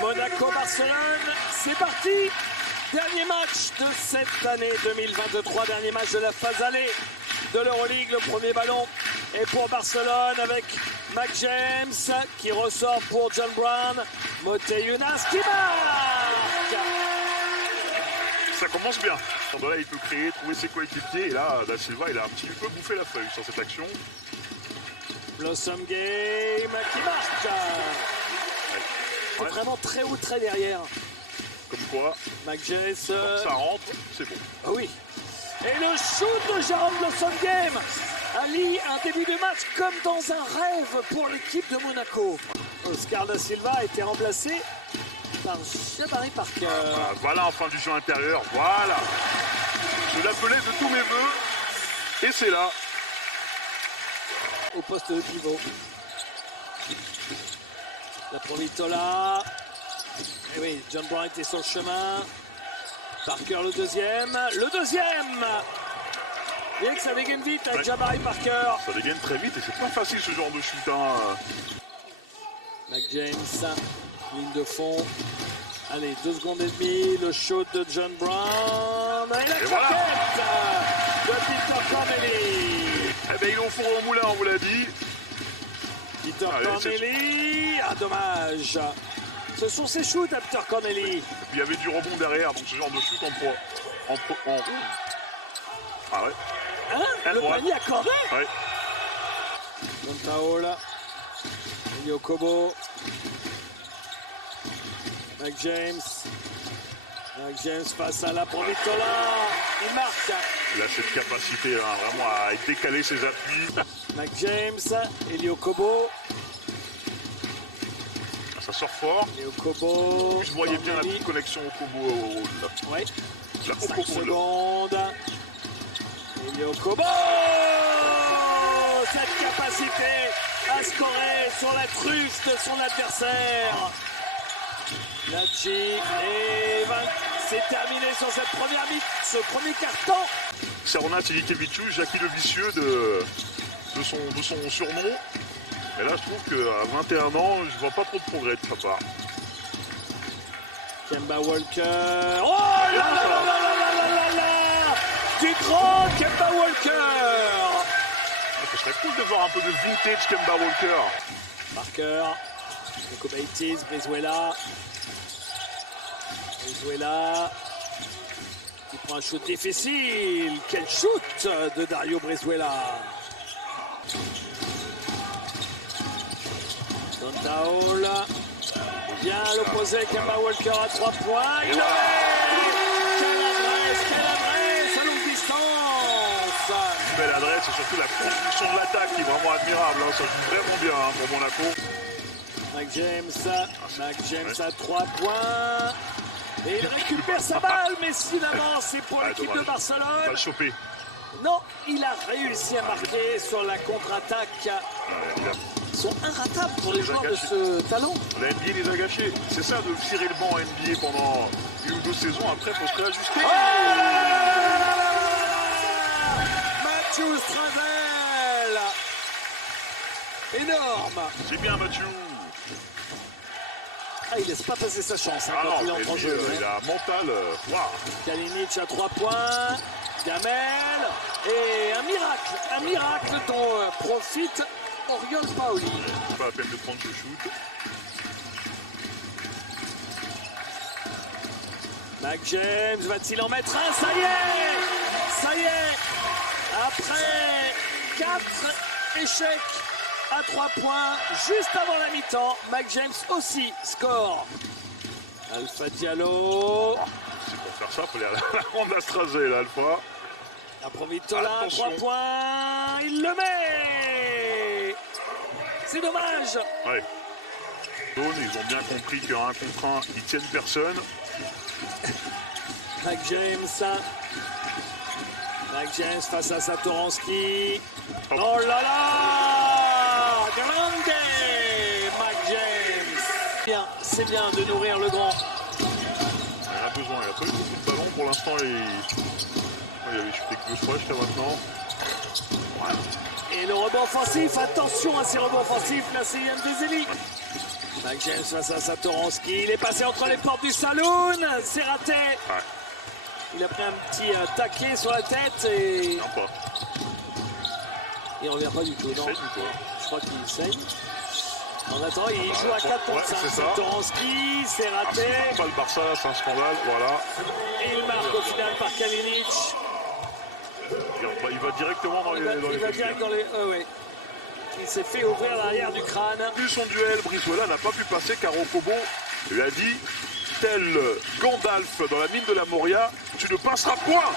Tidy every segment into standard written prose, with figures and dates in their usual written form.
Monaco-Barcelone, c'est parti. Dernier match de cette année 2023, dernier match de la phase allée de l'Euroleague. Le premier ballon est pour Barcelone avec Mac James qui ressort pour John Brown. Motiejunas qui marque. Ça commence bien. Là, il peut créer, trouver ses coéquipiers. Et là, Da Silva, il a un petit peu bouffé la feuille sur cette action. Blossom Game qui marque. C'est vraiment très haut, très derrière. Comme quoi, Mac James. quand ça rentre, c'est bon. Ah oui. Et le shoot de Jérôme Blossom Game. Ali, un début de match comme dans un rêve pour l'équipe de Monaco. Oscar Da Silva a été remplacé par Jabari Parker. Voilà, en fin du jeu intérieur, voilà. Je l'appelais de tous mes voeux. Et c'est là. Au poste de pivot. La Provitola. Et oui, John Brown était sur le chemin. Parker le deuxième. Le deuxième. Bien que ça dégaine vite avec Jabari Parker. Ça dégaine très vite et c'est pas facile ce genre de shoot. Hein. Mac James, ligne de fond. Allez, 2 secondes et demie. Le shoot de John Brown. Et la claquette de Peter Corneli. Eh bien, il est au four au moulin, on vous l'a dit. Peter Corneli. Ah, dommage. Ce sont ses shoots à Peter Corneli. Et puis il y avait du rebond derrière, donc ce genre de shoot en Ah ouais. Hein? Le panier accordé? Ouais. Montaol. Elio Kobo. Mac James. Mac James face à la Provitola. Il marque. Il a cette capacité là, vraiment à décaler ses appuis. Mac James. Elio Kobo. Ça sort fort. Elio Kobo. Je voyais bien la petite connexion au Kobo au rôle. Oui. La 5 secondes. Elio Kobo. Cette capacité à scorer sur la truffe de son adversaire. Nadji et c'est terminé sur cette première ce premier carton. Serona Tilikevichou, Jackie le vicieux de son surnom. Mais là, je trouve qu'à 21 ans, je vois pas trop de progrès de sa part. Kemba Walker. Oh là là là là là là là là. Du grand Kemba Walker. Ce serait cool de voir un peu de vintage Kemba Walker. Parker. Nico Brizuela. Brizuela. Il prend un shoot difficile. Quel shoot de Dario Brizuela. Dontaol. Bien à l'opposé, Kemba Walker à 3 points. Il le met. Quelle adresse à longue distance. Belle adresse et surtout la construction de l'attaque qui est vraiment admirable. Hein. Ça joue vraiment bien hein, pour Monaco. Mac James à 3 points. Et il récupère sa balle, mais finalement c'est pour l'équipe de Barcelone. Il va le choper. Non, il a réussi à marquer sur la contre-attaque. Ils sont inratables pour les joueurs de ce talent. La NBA les a gâchés. C'est ça de cirer le banc en NBA pendant 1 ou 2 saisons. Après, il faut se réajuster. Oh Mathieu Strazel. Énorme. C'est bien, Mathieu. Ah, il laisse pas passer sa chance hein, quand il entre en jeu. Il a mental. Wow. Kalinic à 3 points. Gamel. Et un miracle dont profite Oriol Paoli. Pas la peine de prendre ce shoot. Mac James va-t-il en mettre un? Ça y est. Ça y est. Après 4 échecs à 3 points, juste avant la mi-temps, Mac James aussi score. Alpha Diallo. C'est pour faire ça, il faut aller rendre la Strazel, Alpha. La Provitola, 3 points, il le met. C'est dommage. Ouais. Ils ont bien compris qu'un 1 contre 1, ils tiennent personne. Mac James. Mac James face à Satoransky. Oh là là! Grande! Mac James. Bien, c'est bien de nourrir le grand. Il a besoin, il a pas eu beaucoup de ballons pour l'instant. Il avait chuté que 2 fois jusqu'à maintenant. Voilà. Et le rebond offensif, attention à ces rebonds offensifs, là c'est Yann Deseli. Mike James face à Satoransky. Il est passé entre les portes du saloon. C'est raté. Ouais. Il a pris un petit taquet sur la tête et Non, pas. il revient pas du tout. Non. Essaye, du coup. Je crois qu'il essaye. En attendant, il joue à 4 contre 5. c'est ça. Satoransky, c'est raté. Pas le Barça, c'est un scandale, voilà. Et il marque au final par Kalinic. Il va directement dans les... Il va direct dans les... ouais. Il s'est fait ouvrir l'arrière du crâne. Vu son duel, Brizuela n'a pas pu passer car Okobo lui a dit, tel Gandalf dans la mine de la Moria, tu ne passeras point.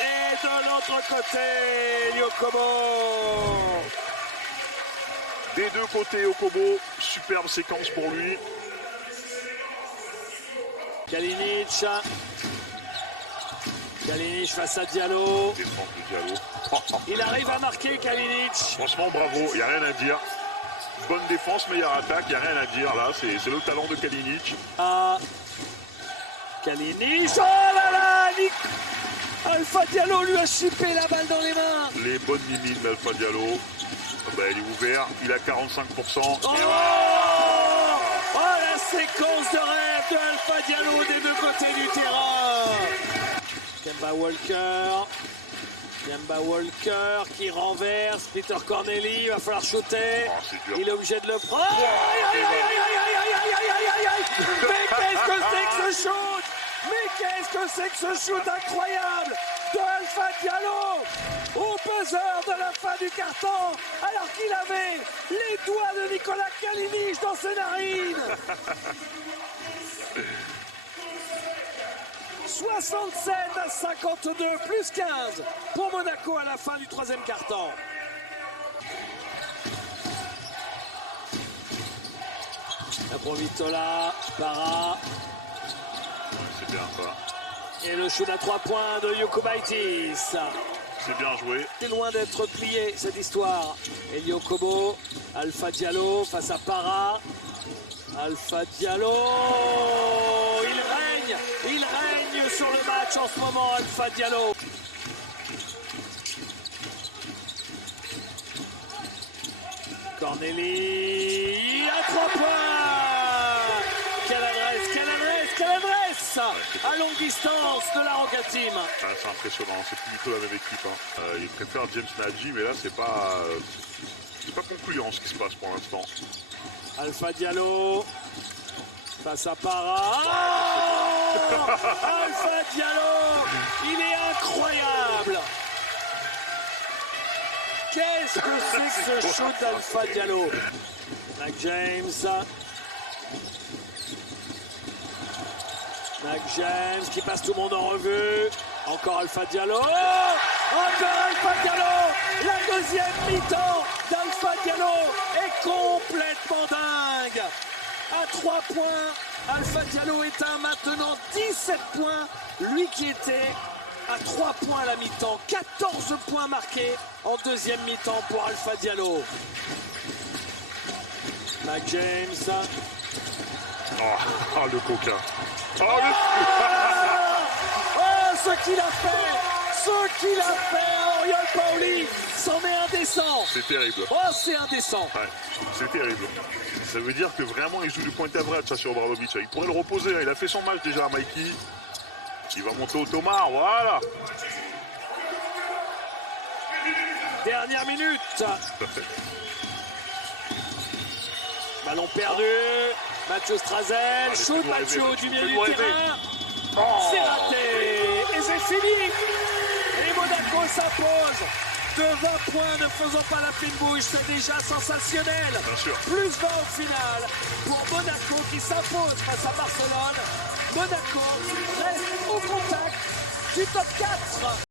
Et de l'autre côté, Yokobo. Des deux côtés, Okobo, superbe séquence pour lui. Kalinic. Kalinic face à Diallo. Défense de Diallo. Il arrive à marquer Kalinic. Franchement, bravo, il n'y a rien à dire. Bonne défense, meilleure attaque, il n'y a rien à dire là, c'est le talent de Kalinic. Ah. Kalinic. Oh là là, Alpha Diallo lui a chipé la balle dans les mains. Les bonnes mimines d'Alpha Diallo. Ben, il est ouvert, il a 45%. Oh, la séquence de rêve de Alpha Diallo des deux côtés du terrain. Kemba Walker qui renverse Peter Corneli, il va falloir shooter. Oh, c'est dur. Il est obligé de le prendre. Aïe, aïe, aïe, aïe, aïe, aïe, aïe, aïe, aïe, aïe. Mais qu'est-ce que c'est que ce shoot? Mais qu'est-ce que c'est que ce shoot incroyable de Alpha Diallo au buzzer de la fin du carton, alors qu'il avait les doigts de Nicolas Kalinic dans ses narines. 67 à 52, plus 15 pour Monaco à la fin du troisième quart-temps. La Provitola, Para. C'est bien ça. Et le shoot à 3 points de Jokubaitis. C'est bien joué. C'est loin d'être plié cette histoire. Elio Kobo, Alpha Diallo face à Para. Alpha Diallo, il règne sur le match en ce moment, Alpha Diallo. Corneli, il a 3 points. Quelle adresse à longue distance de la Roca Team. Ah, c'est impressionnant, c'est plus du tout la même équipe. Hein. Il préfère James Nagy, mais là c'est pas concluant ce qui se passe pour l'instant. Alpha Diallo face à Para. Oh, Alpha Diallo, il est incroyable. Qu'est-ce que c'est que ce shoot d'Alpha Diallo? Mac James qui passe tout le monde en revue. Encore Alpha Diallo. Oh, encore Alpha Diallo. La deuxième mi-temps d'Alpha Diallo est complètement dingue. À 3 points, Alpha Diallo est à maintenant 17 points. Lui qui était à 3 points à la mi-temps. 14 points marqués en deuxième mi-temps pour Alpha Diallo. Mac James. Oh, le coquin. Oh, ce qu'il a fait à Oriol Paoli, c'en est indécent. c'est terrible. Oh, c'est indécent. Ouais, c'est terrible. Ça veut dire que vraiment il joue du point average ça sur Obradovic. Il pourrait le reposer, hein. Il a fait son match déjà à Mikey. Il va monter au Tomar, voilà. Dernière minute. Ballon perdu. Mathieu Strazel, shoot Mathieu du milieu du terrain. Oh. C'est raté. Et c'est fini. Et Monaco s'impose de 20 points, ne faisant pas la fine bouche. C'est déjà sensationnel. Bien sûr. Plus 20 au final pour Monaco qui s'impose face à Barcelone. Monaco reste au contact du top 4.